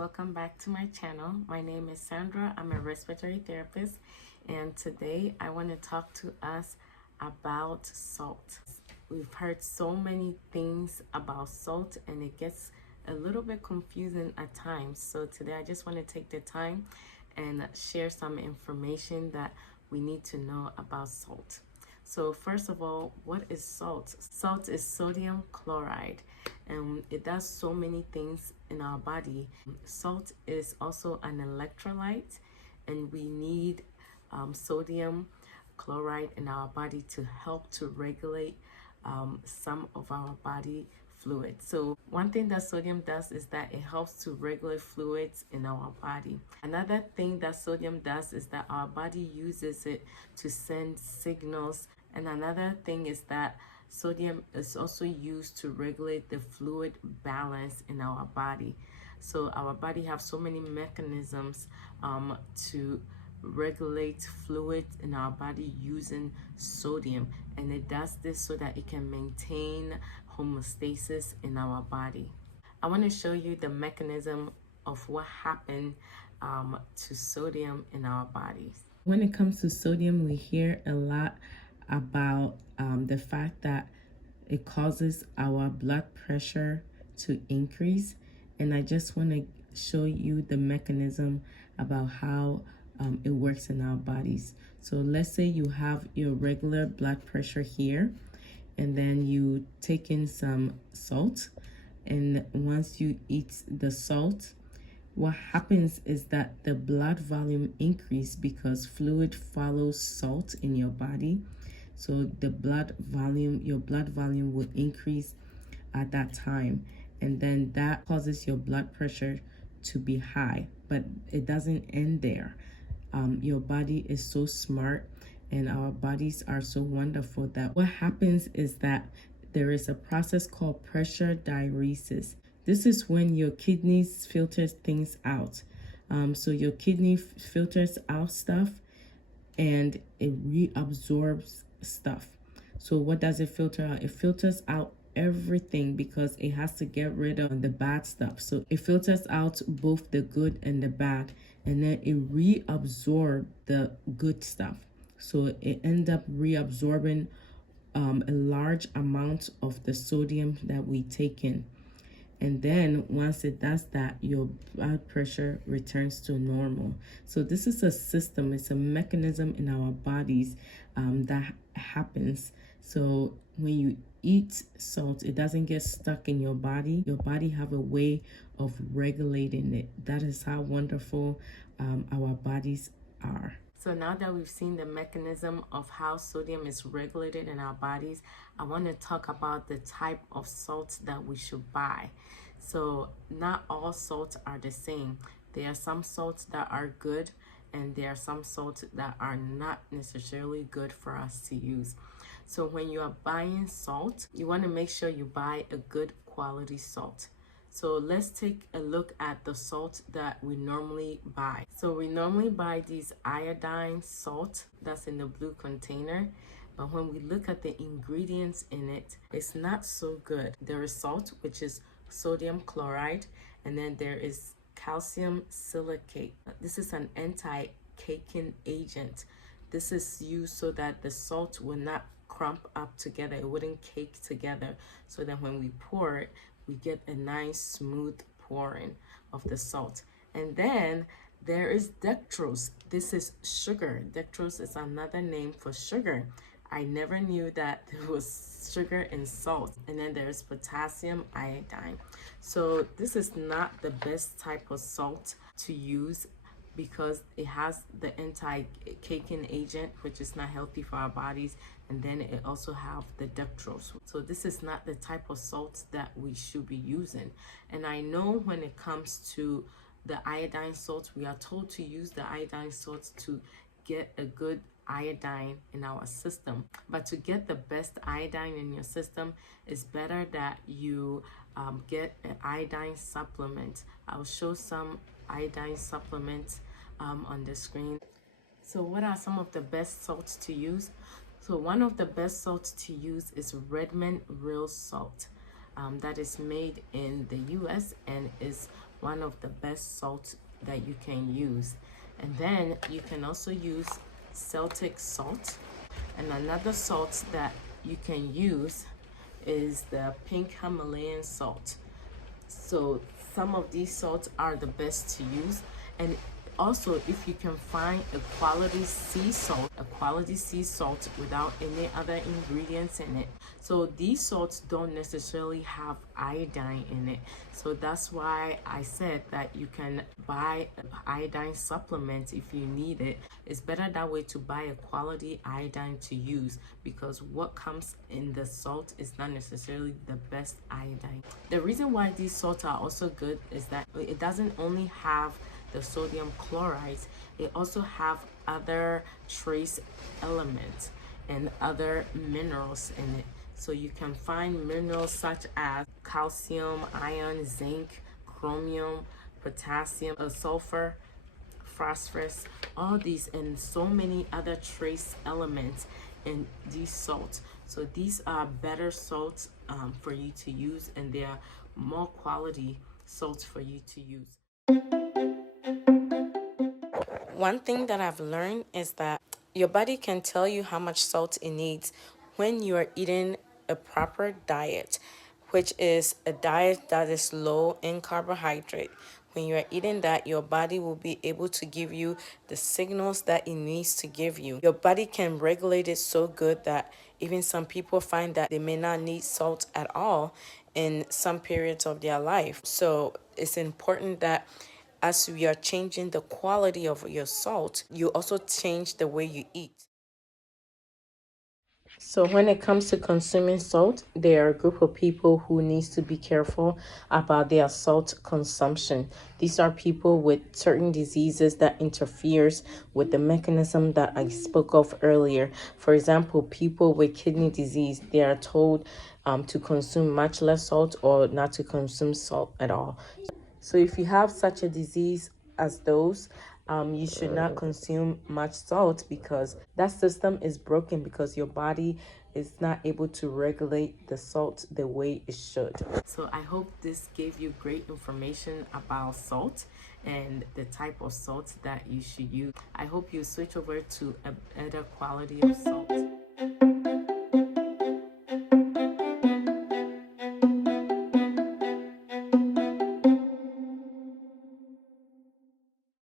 welcome back to my channel. My name is Sandra. I'm a respiratory therapist, and today I want to talk to us about salt. We've heard so many things about salt and it gets a little bit confusing at times. So today I just want to take the time and share some information that we need to know about salt. So first of all, what is salt? Salt is sodium chloride, and it does so many things in our body. Salt is also an electrolyte, and we need sodium chloride in our body to help to regulate some of our body fluids. So one thing that sodium does is that it helps to regulate fluids in our body. Another thing that sodium does is that our body uses it to send signals. And another thing is that sodium is also used to regulate the fluid balance in our body. So our body have so many mechanisms to regulate fluids in our body using sodium, and it does this so that it can maintain homeostasis in our body. I want to show you the mechanism of what happened to sodium in our bodies. When it comes to sodium, we hear a lot about the fact that it causes our blood pressure to increase, and I just want to show you the mechanism about how it works in our bodies. So let's say you have your regular blood pressure here, and then you take in some salt, and once you eat the salt, what happens is that the blood volume increases because fluid follows salt in your body. So the blood volume, your blood volume will increase at that time, and then that causes your blood pressure to be high. But it doesn't end there. Your body is so smart, and our bodies are so wonderful that what happens is that there is a process called pressure diuresis. This is when your kidneys filters things out. So your kidney filters out stuff and it reabsorbs stuff. So what does it filter out? It filters out everything because it has to get rid of the bad stuff. So it filters out both the good and the bad, and then it reabsorbs the good stuff. So it ends up reabsorbing a large amount of the sodium that we take in. And then once it does that, your blood pressure returns to normal. So this is a system, it's a mechanism in our bodies that happens. So when you eat salt, it doesn't get stuck in your body. Your body have a way of regulating it. That is how wonderful our bodies are. So now that we've seen the mechanism of how sodium is regulated in our bodies, I want to talk about the type of salt that we should buy. So not all salts are the same. There are some salts that are good, and there are some salts that are not necessarily good for us to use. So when you are buying salt, you want to make sure you buy a good quality salt. So let's take a look at the salt that we normally buy. So we normally buy these iodine salt that's in the blue container. But when we look at the ingredients in it, it's not so good. There is salt, which is sodium chloride, and then there is calcium silicate. This is an anti-caking agent. This is used so that the salt will not clump up together. It wouldn't cake together, so that when we pour it, we get a nice smooth pouring of the salt. And then there is dextrose. This is sugar. Dextrose is another name for sugar. I never knew that there was sugar in salt. And then there's potassium iodine. So this is not the best type of salt to use because it has the anti-caking agent, which is not healthy for our bodies, and then it also have the dextrose. So this is not the type of salt that we should be using. And I know when it comes to the iodine salt, we are told to use the iodine salt to get a good iodine in our system. But to get the best iodine in your system, it's better that you get an iodine supplement. I'll show some iodine supplements on the screen. So what are some of the best salts to use? So one of the best salts to use is Redmond Real Salt. That is made in the US and is one of the best salts that you can use. And then you can also use Celtic salt. And another salt that you can use is the pink Himalayan salt. So some of these salts are the best to use. And also, if you can find a quality sea salt without any other ingredients in it. So these salts don't necessarily have iodine in it. So that's why I said that you can buy iodine supplements if you need it. It's better that way to buy a quality iodine to use, because what comes in the salt is not necessarily the best iodine. The reason why these salts are also good is that it doesn't only have the sodium chlorides, it also have other trace elements and other minerals in it. So you can find minerals such as calcium, iron, zinc, chromium, potassium, sulfur, phosphorus, all these, and so many other trace elements in these salts. So these are better salts for you to use, and they are more quality salts for you to use. One thing that I've learned is that your body can tell you how much salt it needs when you are eating a proper diet, which is a diet that is low in carbohydrate. When you are eating that, your body will be able to give you the signals that it needs to give you. Your body can regulate it so good that even some people find that they may not need salt at all in some periods of their life. So it's important that as you are changing the quality of your salt, you also change the way you eat. So when it comes to consuming salt, there are a group of people who needs to be careful about their salt consumption. These are people with certain diseases that interferes with the mechanism that I spoke of earlier. For example, people with kidney disease, they are told to consume much less salt or not to consume salt at all. So if you have such a disease as those, you should not consume much salt, because that system is broken because your body is not able to regulate the salt the way it should. So I hope this gave you great information about salt and the type of salt that you should use. I hope you switch over to a better quality of salt.